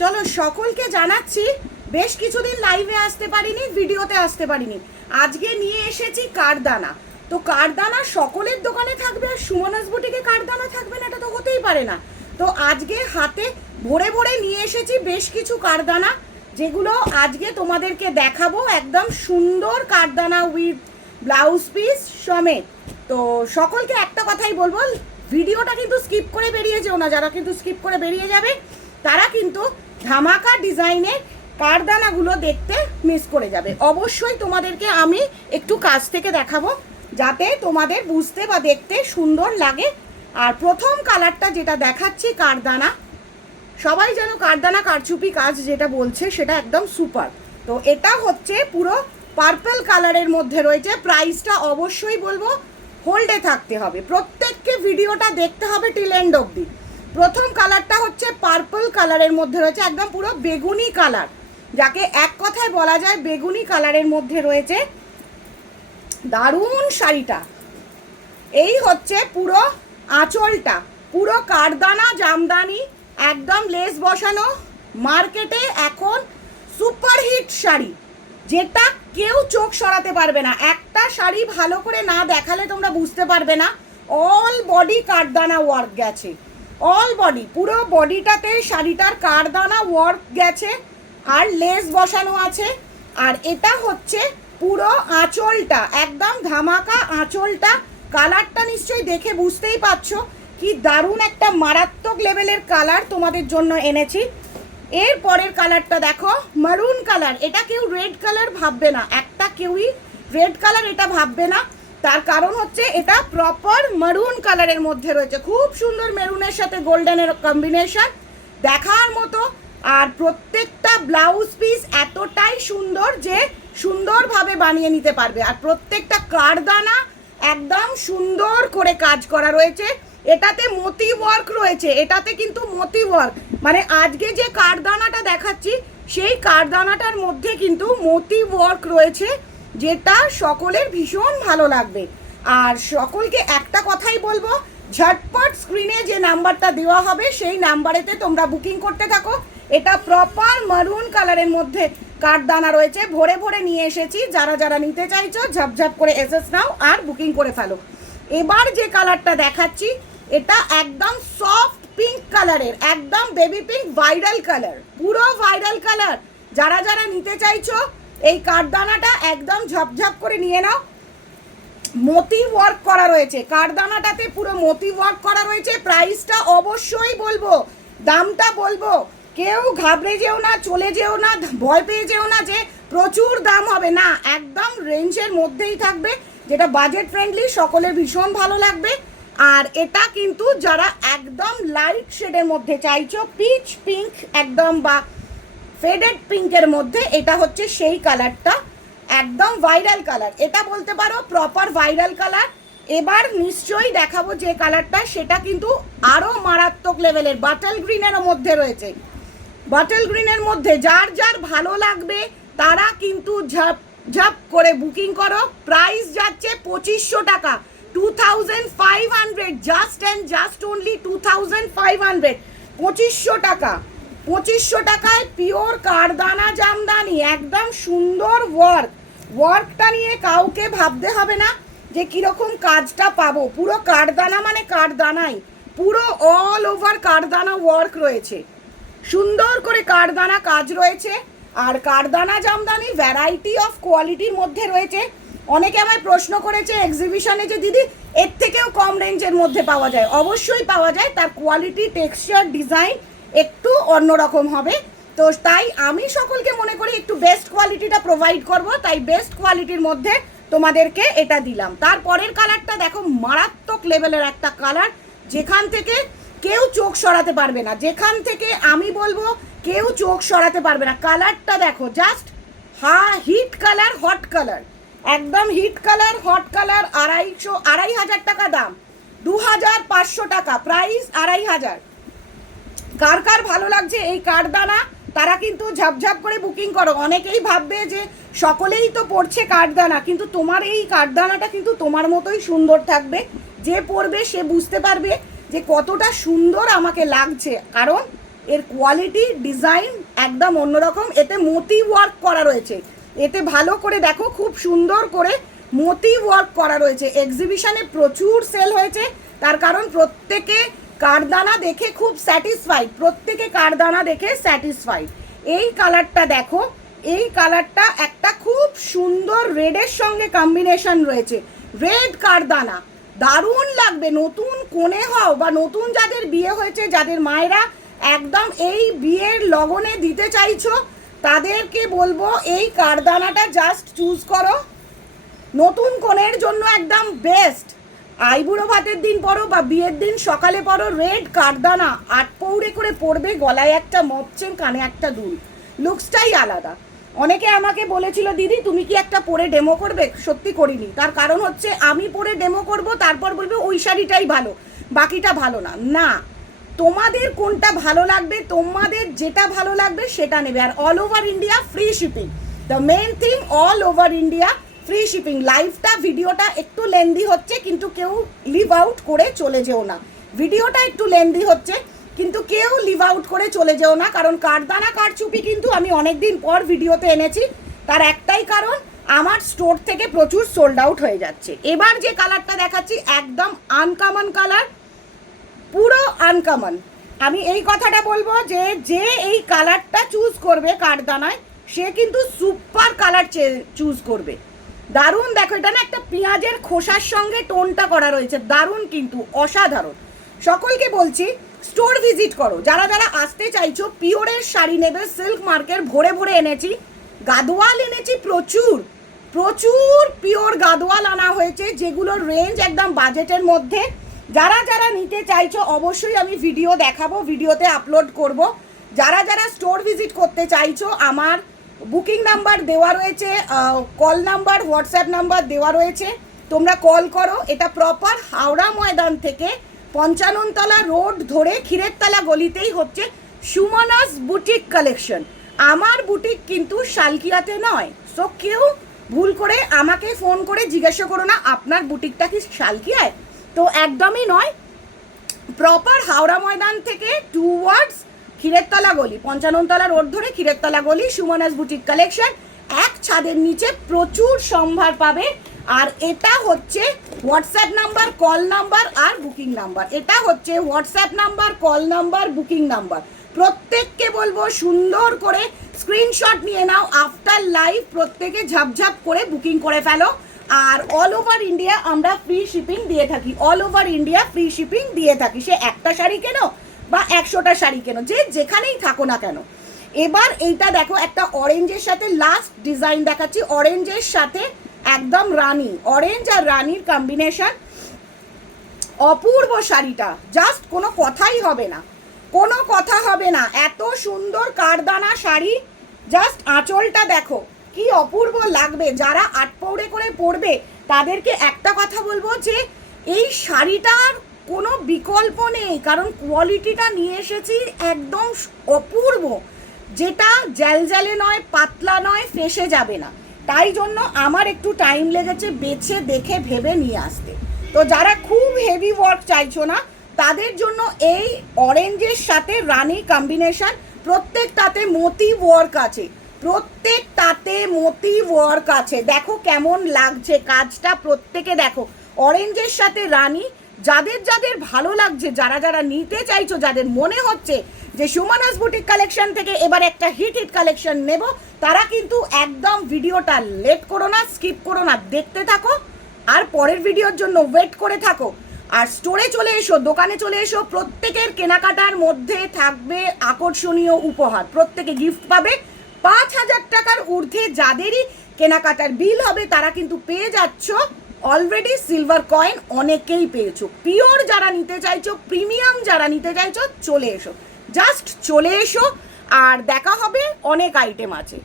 চলো সকলকে জানাচ্ছি, বেশ কিছুদিন লাইভে আসতে পারিনি, ভিডিওতে আসতে পারিনি। আজকে নিয়ে এসেছি কারদানা। তো কারদানা সকলের দোকানে থাকবে আর সুমনাস বুটিকে কারদানা থাকবে না, এটা তো হতেই পারে না। তো আজকে হাতে ভরে ভরে নিয়ে এসেছি বেশ কিছু কারদানা, যেগুলো আজকে তোমাদেরকে দেখাবো। একদম সুন্দর কারদানা উইথ ব্লাউজ পিস সমেত। তো সকলকে একটা কথাই বলবো, ভিডিওটা কিন্তু স্কিপ করে বেরিয়ে যেও না। যারা কিন্তু স্কিপ করে বেরিয়ে যাবে তারা কিন্তু ধামাকা ডিজাইনের কারদানাগুলো দেখতে মিস করে যাবে। অবশ্যই তোমাদেরকে আমি একটু কাছ থেকে দেখাবো যাতে তোমাদের বুঝতে বা দেখতে সুন্দর লাগে। আর প্রথম কালারটা যেটা দেখাচ্ছি কারদানা, সবাই যেন কারদানা কারচুপি কাজ যেটা বলছে সেটা একদম সুপার। তো এটা হচ্ছে পুরো পার্পল কালারের মধ্যে রয়েছে। প্রাইসটা অবশ্যই বলবো হোল্ডে থাকতে হবে, প্রত্যেককে ভিডিওটা দেখতে হবে টিল এন্ড অবধি। প্রথম কালারটা হচ্ছে পার্পল কালারের মধ্যে রয়েছে, একদম পুরো বেগুনি কালার, যাকে এক কথায় বলা যায় বেগুনি কালারের মধ্যে রয়েছে। দারুণ শাড়িটা। এই হচ্ছে পুরো আঁচলটা, পুরো কারদানা জামদানি, একদম লেস বসানো, মার্কেটে এখন সুপারহিট শাড়ি, যেটা কেউ চোখ সরাতে পারবে না। একটা শাড়ি ভালো করে না দেখালে তোমরা বুঝতে পারবে না। অল বডি কারদানা ওয়ার্ক গেছে, অল বডি, পুরো বডিটাতে শাড়িটার কারদানা ওয়ার্ক গেছে আর লেস বসানো আছে। আর এটা হচ্ছে পুরো আঁচলটা, একদম ধামাকা আঁচলটা। কালারটা নিশ্চয়ই দেখে বুঝতেই পারছো কি দারুণ একটা মারাত্মক লেভেলের কালার তোমাদের জন্য এনেছি। এর পরের কালারটা দেখো, মারুন কালার। এটা কেউ রেড কালার ভাববে না, একটা কেউই রেড কালার এটা ভাববে না। তার কারণ হচ্ছে এটা প্রপার মারুন কালারের মধ্যে রয়েছে, খুব সুন্দর মেরুনের সাথে গোল্ডেনের কম্বিনেশন, দেখার মতো। আর প্রত্যেকটা ব্লাউজ পিস এতটাই সুন্দর যে সুন্দরভাবে বানিয়ে নিতে পারবে। আর প্রত্যেকটা কারদানা একদম সুন্দর করে কাজ করা রয়েছে। এটাতে মতি ওয়ার্ক রয়েছে, এটাতে কিন্তু মতি ওয়ার্ক, মানে আজকে যে কারদানাটা দেখাচ্ছি সেই কারদানাটার মধ্যে কিন্তু মতি ওয়ার্ক রয়েছে, যেটা সকলের ভীষণ ভালো লাগবে। আর সকলকে একটা কথাই বলবো, ঝটপট স্ক্রিনে যে নাম্বারটা দেওয়া হবে সেই নাম্বারেতে তোমরা বুকিং করতে থাকো। এটা প্রপার মারুন কালারের মধ্যে কারদানা রয়েছে, ভরে ভরে নিয়ে এসেছি। যারা যারা নিতে চাইছো ঝপঝপ করে এসএস নাও আর বুকিং করে ফেলো। এবার যে কালারটা দেখাচ্ছি এটা একদম সফট পিঙ্ক কালারের, একদম বেবি পিঙ্ক, ভাইরাল কালার, পুরো ভাইরাল কালার। যারা যারা নিতে চাইছো এই কারদানাটা একদম ঝপঝপ করে নিয়ে নাও। মতি ওয়ার্ক করা রয়েছে কারদানাটাতে, পুরো মতি ওয়ার্ক করা রয়েছে। প্রাইসটা অবশ্যই বলবো, দামটা বলবো, কেউ ঘাবড়ে যেও না, চলে যেও না, ভয় পেয়ে যেও না যে প্রচুর দাম হবে, না, একদম রেঞ্জের মধ্যেই থাকবে, যেটা বাজেট ফ্রেন্ডলি, সকলের ভীষণ ভালো লাগবে। আর এটা কিন্তু যারা একদম লাইট শেডের মধ্যে চাইছো, পিচ পিঙ্ক একদম বা ফেডেড পিঙ্কের মধ্যে, এটা হচ্ছে সেই কালারটা, একদম ভাইরাল কালার, এটা বলতে পারো প্রপার ভাইরাল কালার। এবার নিশ্চয়ই দেখাবো যে কালারটা, সেটা কিন্তু আরও মারাত্মক লেভেলের বাটল গ্রিনের মধ্যে রয়েছে। বাটল গ্রিনের মধ্যে যার যার ভালো লাগবে তারা কিন্তু ঝপ ঝপ করে বুকিং করো। প্রাইস যাচ্ছে 2500 টাকা, 2500, জাস্ট অ্যান্ড জাস্ট অনলি 2500, 2500 টাকা। 2500 টাকায় পিওর কারদানা জামদানি, একদম সুন্দর ওয়ার্ক। ওয়ার্কটা নিয়ে কাউকে ভাবতে হবে না যে কীরকম কাজটা পাবো। পুরো কারদানা মানে কারদানাই, পুরো অল ওভার কারদানা ওয়ার্ক রয়েছে, সুন্দর করে কারদানা কাজ রয়েছে। আর কারদানা জামদানি ভ্যারাইটি অফ কোয়ালিটির মধ্যে রয়েছে। অনেকে আমায় প্রশ্ন করেছে এক্সিবিশনে যে দিদি এর থেকেও কম রেঞ্জের মধ্যে পাওয়া যায়। অবশ্যই পাওয়া যায়, তার কোয়ালিটি, টেক্সচার, ডিজাইন একটু অন্যরকম হবে। তো তাই আমি সকলকে মনে করি একটু বেস্ট কোয়ালিটিটা প্রোভাইড করব, তাই বেস্ট কোয়ালিটির মধ্যে তোমাদেরকে এটা দিলাম। তারপরের কালারটা দেখো, মারাত্মক লেভেলের একটা কালার, যেখান থেকে কেউ চোখ সরাতে পারবে না, যেখান থেকে আমি বলবো কেউ চোখ সরাতে পারবে না। কালারটা দেখো, just hit colour, hot colour, একদম হিট কালার, হট কালার। 2500 টাকা দাম, 2500 টাকা প্রাইস, 2500। কার কার ভালো লাগছে এই কারদানা তারা কিন্তু ঝপঝপ করে বুকিং করো। অনেকেই ভাববে যে সকলেই তো পড়ছে কারদানা, কিন্তু তোমার এই কারদানাটা কিন্তু তোমার মতোই সুন্দর থাকবে। যে পরবে সে বুঝতে পারবে যে কতটা সুন্দর আমাকে লাগছে, কারণ এর কোয়ালিটি ডিজাইন একদম অন্যরকম। এতে মতি ওয়ার্ক করা রয়েছে, এতে ভালো করে দেখো খুব সুন্দর করে মতি ওয়ার্ক করা রয়েছে। এক্সিবিশনে প্রচুর সেল হয়েছে, তার কারণ প্রত্যেকে কারদানা দেখে খুব স্যাটিসফাইড, প্রত্যেকে কারদানা দেখে স্যাটিসফাইড। এই কালারটা দেখো, এই কালারটা একটা খুব সুন্দর রেডের সঙ্গে কম্বিনেশন রয়েছে, রেড কারদানা দারুণ লাগবে। নতুন কোণে হও বা নতুন যাদের বিয়ে হয়েছে, যাদের মায়েরা একদম এই বিয়ের লগনে দিতে চাইছো, তাদেরকে বলবো এই কারদানাটা জাস্ট চুজ করো। নতুন কোণের জন্য একদম বেস্ট। আইবুড়ো ভাতের দিন পরো বা বিয়ের দিন সকালে পরো, রেড কারদানা 8 পৌড়ে করে পরবে, গলায় একটা মপচেন, কানে একটা দুল, লুকসটাই আলাদা। অনেকে আমাকে বলেছিল দিদি তুমি কি একটা পরে ডেমো করবে, সত্যি করিনি। তার কারণ হচ্ছে আমি পরে ডেমো করব, তারপর বলবে ওই শাড়িটাই ভালো, বাকিটা ভালো না। না, তোমাদের কোনটা ভালো লাগবে, তোমাদের যেটা ভালো লাগবে সেটা নেবে। আর all over India free shipping, the main thing, all over India free shipping. লাইভটা ভিডিওটা একটু লেন্দি হচ্ছে, কিন্তু কেউ লিভ আউট করে চলে যেও না। ভিডিওটা একটু লেন্দি হচ্ছে, কিন্তু কেউ লিভ আউট করে চলে যেও না, কারণ কারদানা কারচুপি কিন্তু আমি অনেক দিন পর ভিডিওতে এনেছি। তার একটাই কারণ, আমার স্টোর থেকে প্রচুর সোল্ড আউট হয়ে যাচ্ছে। এবার যে কালারটা দেখাচ্ছি একদম আনকমন কালার, পুরো আনকমন। আমি এই কথাটা বলবো যে যে এই কালারটা চুজ করবে কারদানায়, সে কিন্তু সুপার কালার চুজ করবে। দারুণ দেখো, এটা না একটা পেঁয়াজের খোসার সঙ্গে টোনটা করা রয়েছে, দারুণ কিন্তু অসাধারণ। সকলকে বলছি স্টোর ভিজিট করো, যারা যারা আসতে চাইছো। পিওরের শাড়ি নেবে, সিল্ক মার্কের ভরে ভরে এনেছি, গাদোয়াল এনেছি প্রচুর প্রচুর পিওর গাদোয়াল আনা হয়েছে, যেগুলোর রেঞ্জ একদম বাজেটের মধ্যে। যারা যারা নিতে চাইছো অবশ্যই আমি ভিডিও দেখাবো, ভিডিওতে আপলোড করব। যারা যারা স্টোর ভিজিট করতে চাইছো, আমার বুকিং নাম্বার দেওয়া রয়েছে, কল নাম্বার, হোয়াটসঅ্যাপ নাম্বার দেওয়া রয়েছে, তোমরা কল করো। এটা প্রপার হাওড়া ময়দান থেকে 55 তলা রোড ধরে ক্ষীরেরতলা গলিতেই হচ্ছে সুমনাস বুটিক কালেকশন। আমার বুটিক কিন্তু শালকিয়াতে নয়, সো কেউ ভুল করে আমাকে ফোন করে জিজ্ঞাসা করো না আপনার বুটিকটা কি শালকিয়ায়, তো একদমই নয়। প্রপার হাওড়া ময়দান থেকে টুয়ার্ডস ক্ষীরেরতলা গলি, 55 তলা রোড ধরে ক্ষীরেরতলা গলি, সুমনাস বুটিক কালেকশন। এক ছাদের নিচে প্রচুর সম্ভার পাবে। আর এটা হচ্ছে হোয়াটসঅ্যাপ নাম্বার, কল নাম্বার আর বুকিং নাম্বার। এটা হচ্ছে WhatsApp number, call number, booking number. প্রত্যেককে বলবো সুন্দর করে স্ক্রিনশট নিয়ে নাও। আফটার লাইভ প্রত্যেকে ঝাপঝাপ করে বুকিং করে ফেলো। আর অল ওভার ইন্ডিয়া আমরা ফ্রি শিপিং দিয়ে থাকি, all over India free shipping দিয়ে থাকি। সে একটা শাড়ি কেনো বা 100টা শাড়ি কেনো, যে যেখানেই থাকো না কেন। এবার এইটা দেখো, একটা অরেঞ্জের সাথে লাস্ট ডিজাইন দেখাচ্ছি, অরেঞ্জের সাথে একদম রানী, অরেঞ্জ আর রানীর কম্বিনেশন, অপূর্ব শাড়িটা। জাস্ট কোনো কথাই হবে না, কোনো কথা হবে না, এত সুন্দর কারদানা শাড়ি। জাস্ট আঁচলটা দেখো কি অপূর্ব লাগবে। যারা 8 পৌড়ে করে পরবে তাদেরকে একটা কথা বলবো যে এই শাড়িটার কোনো বিকল্প নেই, কারণ কোয়ালিটিটা নিয়ে এসেছি একদম অপূর্ব, যেটা জ্যালজ্যালে নয়, পাতলা নয়, ফেসে যাবে না। তাই জন্য আমার একটু টাইম লেগেছে বেছে দেখে ভেবে নিয়ে আসতে। তো যারা খুব হেভি ওয়ার্ক চাইছো না, তাদের জন্য এই অরেঞ্জের সাথে রানী কম্বিনেশন, প্রত্যেকটাতে মতি ওয়ার্ক আছে, প্রত্যেকটাতে মতি ওয়ার্ক আছে। দেখো কেমন লাগছে কাজটা, প্রত্যেকে দেখো। অরেঞ্জের সাথে রানী, যাদের যাদের ভালো লাগছে, যারা যারা নিতে চাইছো, যাদের মনে হচ্ছে যে সুমনাস বুটিক কালেকশন থেকে এবার একটা হিট কালেকশন নেব, তারা কিন্তু একদম ভিডিওটা লেট করো না, স্কিপ করো না, দেখতে থাকো আর পরের ভিডিওর জন্য ওয়েট করে থাকো। আর স্টোরে চলে এসো, দোকানে চলে এসো। প্রত্যেকের কেনাকাটার মধ্যে থাকবে আকর্ষণীয় উপহার, প্রত্যেকে গিফট পাবে। 5000 টাকার ঊর্ধ্বে যাদেরই কেনাকাটার বিল হবে তারা কিন্তু পেয়ে যাচ্ছ অলরেডি সিলভার কয়েন, অনেকেই পেয়েছো। পিওর যারা নিতে চাইছো, প্রিমিয়াম যারা নিতে চাইছো, চলে এসো, জাস্ট চলে এসো। আর দেখা হবে, অনেক আইটেম আছে।